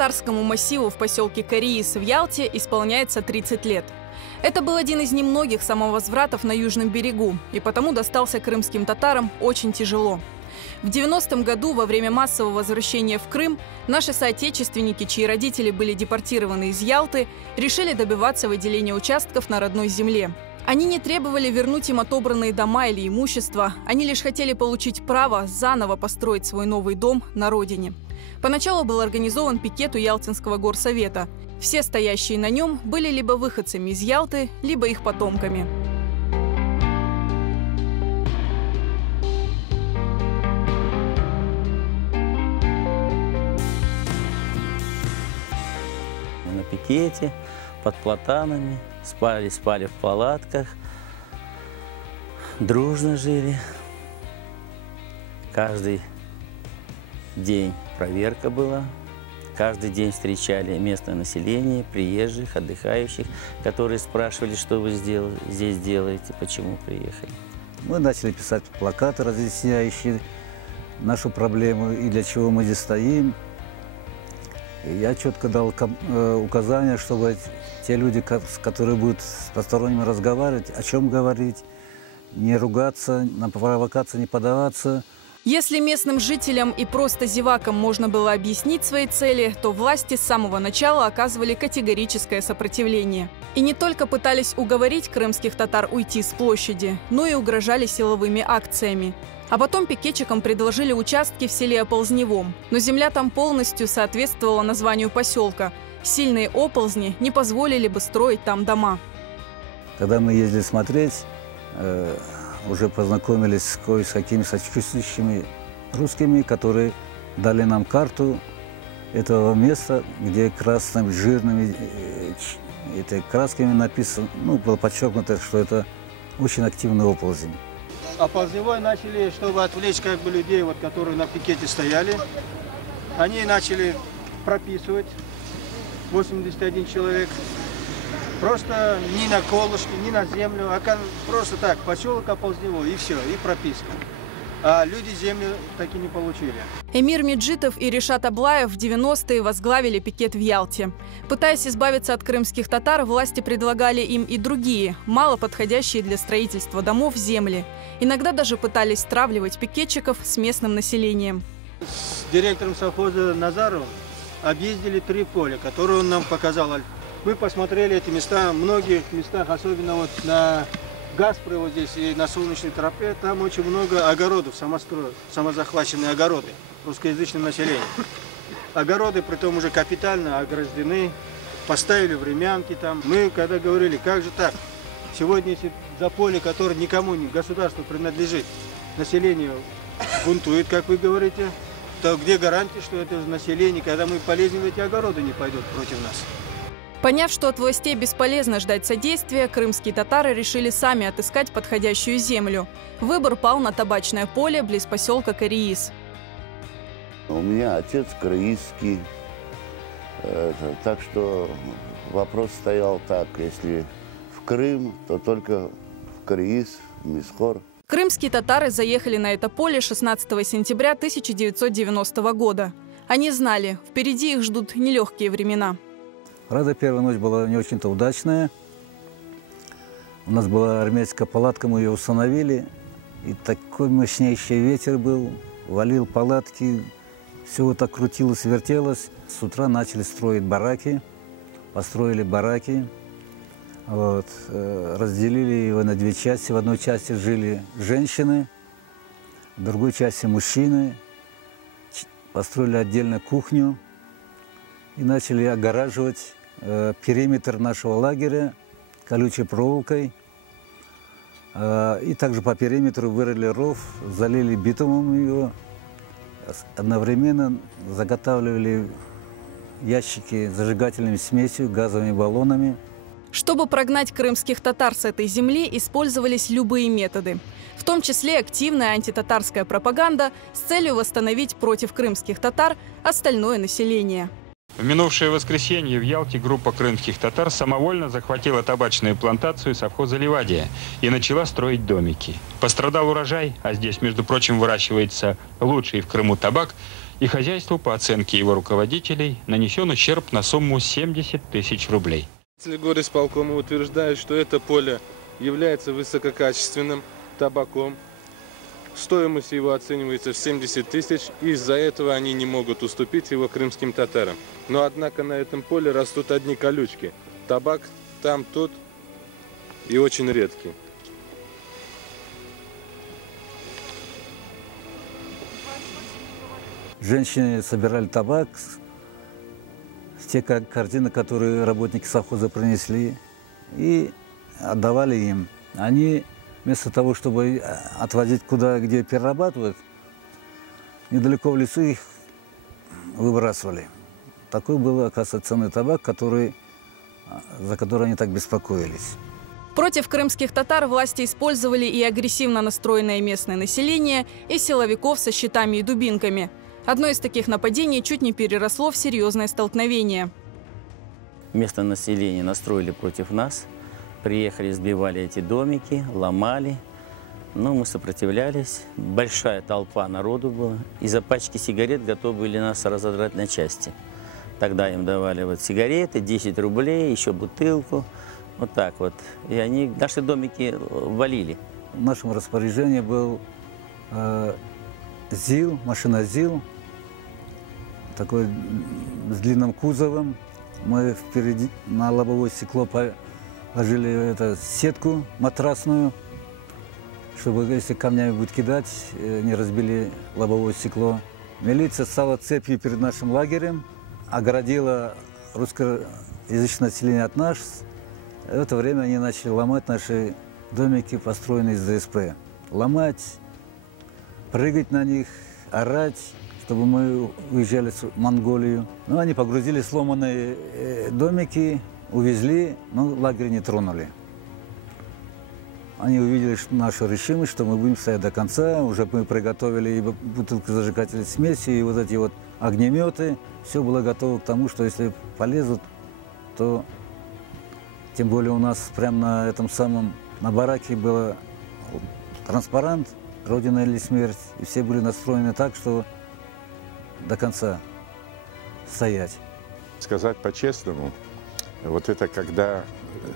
крымско-татарскому массиву в поселке Кариис в Ялте исполняется 30 лет. Это был один из немногих самовозвратов на Южном берегу, и потому достался крымским татарам очень тяжело. В 90-м году, во время массового возвращения в Крым, наши соотечественники, чьи родители были депортированы из Ялты, решили добиваться выделения участков на родной земле. Они не требовали вернуть им отобранные дома или имущество, они лишь хотели получить право заново построить свой новый дом на родине. Поначалу был организован пикет у Ялтинского горсовета. Все стоящие на нем были либо выходцами из Ялты, либо их потомками. На пикете, под платанами, спали в палатках, дружно жили. Каждый день проверка была, каждый день встречали местное население, приезжих, отдыхающих, которые спрашивали, что вы здесь делаете, почему приехали. Мы начали писать плакаты, разъясняющие нашу проблему и для чего мы здесь стоим. И я четко дал указания, чтобы те люди, которые будут с посторонними разговаривать, о чем говорить, не ругаться, на провокации не поддаваться. Если местным жителям и просто зевакам можно было объяснить свои цели, то власти с самого начала оказывали категорическое сопротивление. И не только пытались уговорить крымских татар уйти с площади, но и угрожали силовыми акциями. А потом пикетчикам предложили участки в селе Оползневом, но земля там полностью соответствовала названию поселка. Сильные оползни не позволили бы строить там дома. Когда мы ездили смотреть, уже познакомились с кое с какими сочувствующими русскими, которые дали нам карту этого места, где красными, жирными красками написано, было подчеркнуто, что это очень активный оползень. Оползневой начали, чтобы отвлечь людей, которые на пикете стояли, они начали прописывать 81 человек. Просто ни на колышки, ни на землю, а просто так, поселок Оползневой, и все, и прописка. А люди землю таки не получили. Эмир Меджидов и Ришат Аблаев в 90-е возглавили пикет в Ялте. Пытаясь избавиться от крымских татар, власти предлагали им и другие, мало подходящие для строительства домов, земли. Иногда даже пытались стравливать пикетчиков с местным населением. С директором совхоза Назаровым объездили 3 поля, которые он нам показал. Мы посмотрели эти места, в многих местах, особенно на Гаспре, здесь и на Солнечной тропе, там очень много огородов, самозахваченные огороды русскоязычным населением. Огороды, притом уже капитально ограждены, поставили времянки там. Мы когда говорили, как же так, сегодня если за поле, которое никому, государству принадлежит, население бунтует, как вы говорите, то где гарантия, что это население, когда мы полезем в эти огороды, не пойдут против нас? Поняв, что от властей бесполезно ждать содействия, крымские татары решили сами отыскать подходящую землю. Выбор пал на табачное поле близ поселка Кариис. У меня отец кариисский, так что вопрос стоял так: если в Крым, то только в Кариис, в Мисхор. Крымские татары заехали на это поле 16 сентября 1990 года. Они знали, впереди их ждут нелегкие времена. Правда, первая ночь была не очень-то удачная. У нас была армейская палатка, мы ее установили. И такой мощнейший ветер был, валил палатки, все вот так крутилось, вертелось. С утра начали строить бараки, построили бараки. Разделили его на 2 части. В одной части жили женщины, в другой части мужчины. Построили отдельную кухню и начали огораживать периметр нашего лагеря колючей проволокой. И также по периметру вырыли ров, залили битумом его. Одновременно заготавливали ящики с зажигательной смесью, газовыми баллонами. Чтобы прогнать крымских татар с этой земли, использовались любые методы. В том числе активная антитатарская пропаганда с целью восстановить против крымских татар остальное население. В минувшее воскресенье в Ялте группа крымских татар самовольно захватила табачную плантацию совхоза «Ливадия» и начала строить домики. Пострадал урожай, а здесь, между прочим, выращивается лучший в Крыму табак. И хозяйству, по оценке его руководителей, нанесен ущерб на сумму 70 тысяч рублей. Горисполкома утверждает, что это поле является высококачественным табаком. Стоимость его оценивается в 70 тысяч, и из-за этого они не могут уступить его крымским татарам. Но однако на этом поле растут одни колючки. Табак там, тут и очень редкий. Женщины собирали табак, те картины, которые работники совхоза принесли, и отдавали им. Они вместо того, чтобы отвозить куда, где перерабатывают, недалеко в лесу их выбрасывали. Такой был, оказывается, ценный табак, за который они так беспокоились. Против крымских татар власти использовали и агрессивно настроенное местное население, и силовиков со щитами и дубинками. Одно из таких нападений чуть не переросло в серьезное столкновение. Местное население настроили против нас. Приехали, сбивали эти домики, ломали. Но мы сопротивлялись. Большая толпа народу была. Из-за пачки сигарет готовы были нас разодрать на части. Тогда им давали вот сигареты, 10 рублей, еще бутылку. Вот так вот. И они наши домики валили. В нашем распоряжении был ЗИЛ, машина ЗИЛ, такой с длинным кузовом. Мы впереди на лобовое стекло положили сетку матрасную, чтобы, если камнями будет кидать, не разбили лобовое стекло. Милиция стала цепью перед нашим лагерем, огородила русскоязычное население от нас. В это время они начали ломать наши домики, построенные из ДСП. Ломать, прыгать на них, орать, чтобы мы уезжали в Монголию. Ну, они погрузили сломанные домики, увезли, но лагерь не тронули. Они увидели нашу решимость, что мы будем стоять до конца. Уже мы приготовили и бутылку зажигательной смеси, и вот эти вот огнеметы. Все было готово к тому, что если полезут, то... Тем более у нас прямо на бараке был транспарант «Родина или смерть». И все были настроены так, что до конца стоять. Сказать по-честному, вот это когда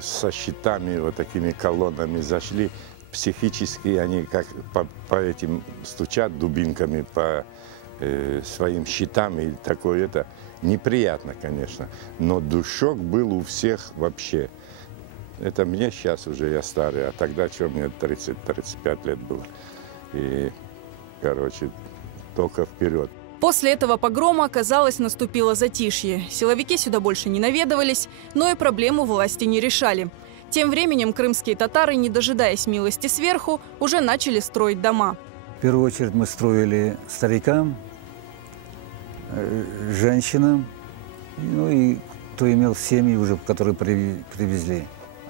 со щитами, вот такими колоннами зашли, психически они как по этим стучат дубинками по своим щитам, и такое это неприятно, конечно. Но душок был у всех вообще. Это мне сейчас уже, я старый, а тогда, что мне 30-35 лет было. И, короче, только вперед. После этого погрома, казалось, наступило затишье. Силовики сюда больше не наведывались, но и проблему власти не решали. Тем временем крымские татары, не дожидаясь милости сверху, уже начали строить дома. В первую очередь мы строили старикам, женщинам, ну и кто имел семьи уже, которые привезли.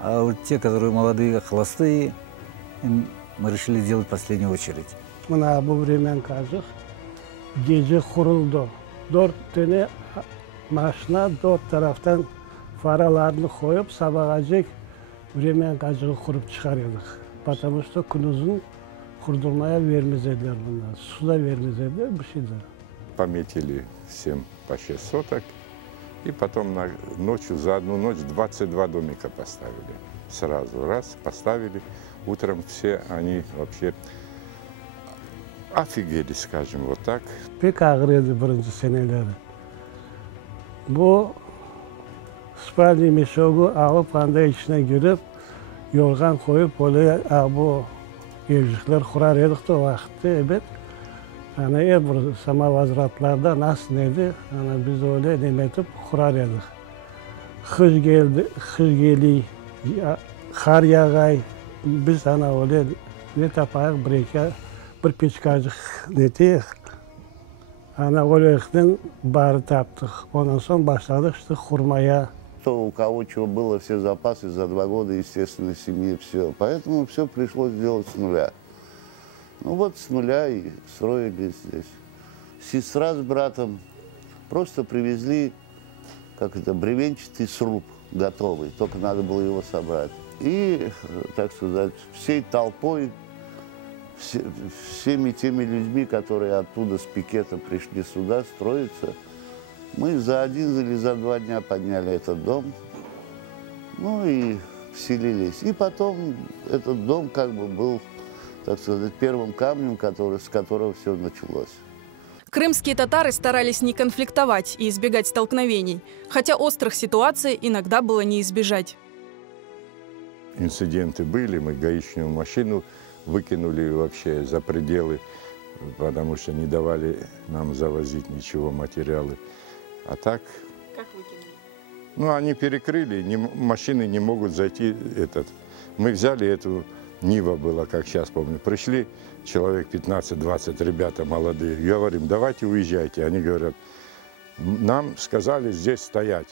А вот те, которые молодые, холостые, мы решили делать в последнюю очередь. Мына bu времен қазір gece kuruldu. 4 tane maşina 4 taraftan faralarını koyup sabahacak времен қазір kurup çıkarıyorduk. Потому что күнүзүн kurulmaya vermezediler bunlar. Su da vermezediler, bir şey de. Пометили всем по 6 соток. И потом ночью, за одну ночь 22 домика поставили. Сразу раз поставили. Утром все они вообще офигели, скажем, вот так. Pek ağır edi birinci seneleri. Bu spalni meşogu alıp anda içine girip yorgan koyup oraya bu evcikler kurar edik de o vakitte evet. Yani bu samavazratlarda nasıl neydi? Yani biz öyle demetip kurar edik. Kış geldi, kış geli, kar yağay. Biz öyle ne tapayık bir peçkacık neti. Öyle barı taptık. Ondan sonra başladık işte kurmaya. У кого чего было, все запасы за 2 года, естественно, семьи, все. Поэтому все пришлось делать с нуля. Ну вот с нуля и строили здесь. Сестра с братом просто привезли, бревенчатый сруб готовый, только надо было его собрать. И, так сказать, всей толпой всеми теми людьми, которые оттуда с пикетом пришли сюда строиться, мы за один или за 2 дня подняли этот дом, ну и вселились. И потом этот дом как бы был, так сказать, первым камнем, с которого все началось. Крымские татары старались не конфликтовать и избегать столкновений, хотя острых ситуаций иногда было не избежать. Инциденты были, мы гаишную машину выкинули вообще за пределы, потому что не давали нам завозить ничего, материалы. А так... Как выкинули? Ну, они перекрыли, машины не могут зайти. Мы взяли эту, Нива была, как сейчас помню, пришли человек 15-20, ребята молодые, говорим, давайте уезжайте. Они говорят, нам сказали здесь стоять,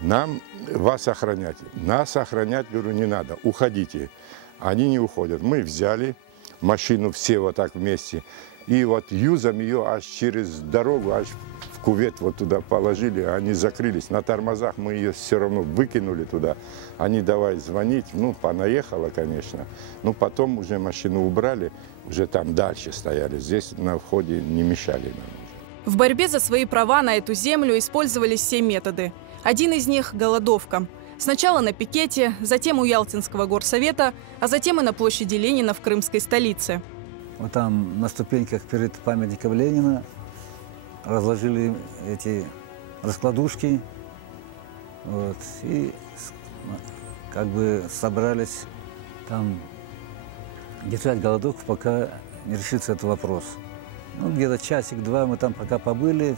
нам вас охранять. Нас охранять, говорю, не надо, уходите. Они не уходят. Мы взяли машину все вот так вместе и вот юзом ее аж через дорогу, аж в кювет вот туда положили, они закрылись. На тормозах мы ее все равно выкинули туда. Они давай звонить, ну, понаехала, конечно. Но потом уже машину убрали, уже там дальше стояли. Здесь на входе не мешали нам. В борьбе за свои права на эту землю использовались все методы. Один из них – голодовка. Сначала на пикете, затем у Ялтинского горсовета, а затем и на площади Ленина в крымской столице. Вот там на ступеньках перед памятником Ленина разложили эти раскладушки, вот, и как бы собрались там держать голодовку, пока не решится этот вопрос. Ну, где-то часик-два мы там пока побыли,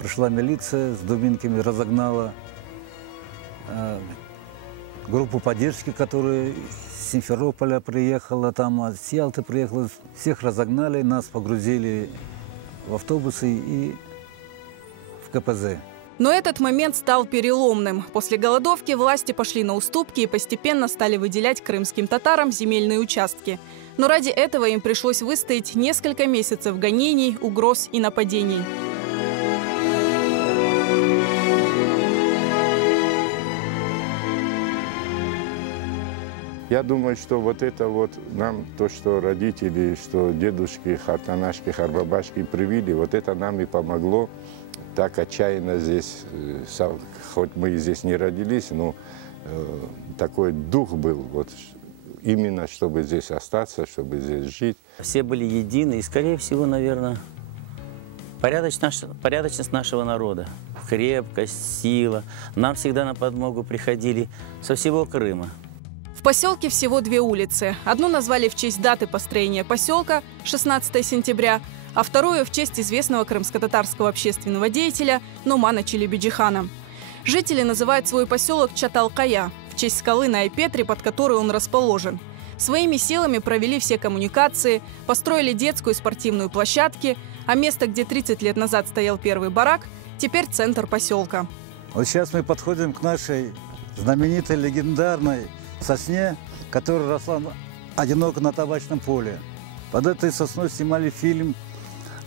пришла милиция с дубинками, разогнала группу поддержки, которая с Симферополя приехала, там с Ялты приехала, всех разогнали, нас погрузили в автобусы и в КПЗ. Но этот момент стал переломным. После голодовки власти пошли на уступки и постепенно стали выделять крымским татарам земельные участки. Но ради этого им пришлось выстоять несколько месяцев гонений, угроз и нападений. Я думаю, что вот это вот нам, то, что родители, что дедушки, хартанашки, харбабашки привили, вот это нам и помогло так отчаянно здесь, хоть мы здесь не родились, но такой дух был, вот, именно чтобы здесь остаться, чтобы здесь жить. Все были едины и, скорее всего, наверное, порядочность нашего народа, крепкость, сила. Нам всегда на подмогу приходили со всего Крыма. В поселке всего 2 улицы. Одну назвали в честь даты построения поселка, 16 сентября, а вторую в честь известного крымско-татарского общественного деятеля Нумана Челебиджихана. Жители называют свой поселок Чаталкая, в честь скалы на Айпетре, под которой он расположен. Своими силами провели все коммуникации, построили детскую и спортивную площадки, а место, где 30 лет назад стоял первый барак, теперь центр поселка. Вот сейчас мы подходим к нашей знаменитой, легендарной сосне, которая росла одиноко на табачном поле. Под этой сосной снимали фильм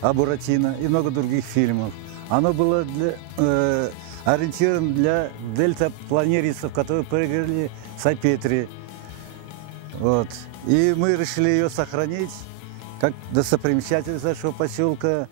о Буратино и много других фильмов. Оно было ориентировано для дельтапланеристов, которые прыгали с Айпетри. Вот. И мы решили ее сохранить как достопримечательность нашего поселка.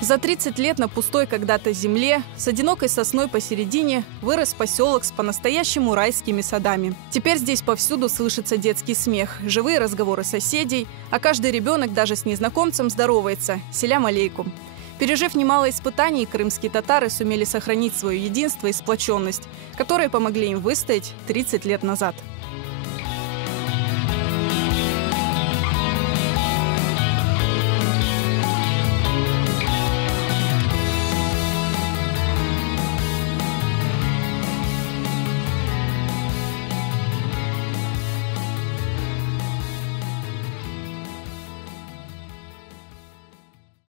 За 30 лет на пустой когда-то земле с одинокой сосной посередине вырос поселок с по-настоящему райскими садами. Теперь здесь повсюду слышится детский смех, живые разговоры соседей, а каждый ребенок даже с незнакомцем здоровается «Селям алейкум». Пережив немало испытаний, крымские татары сумели сохранить свое единство и сплоченность, которые помогли им выстоять 30 лет назад.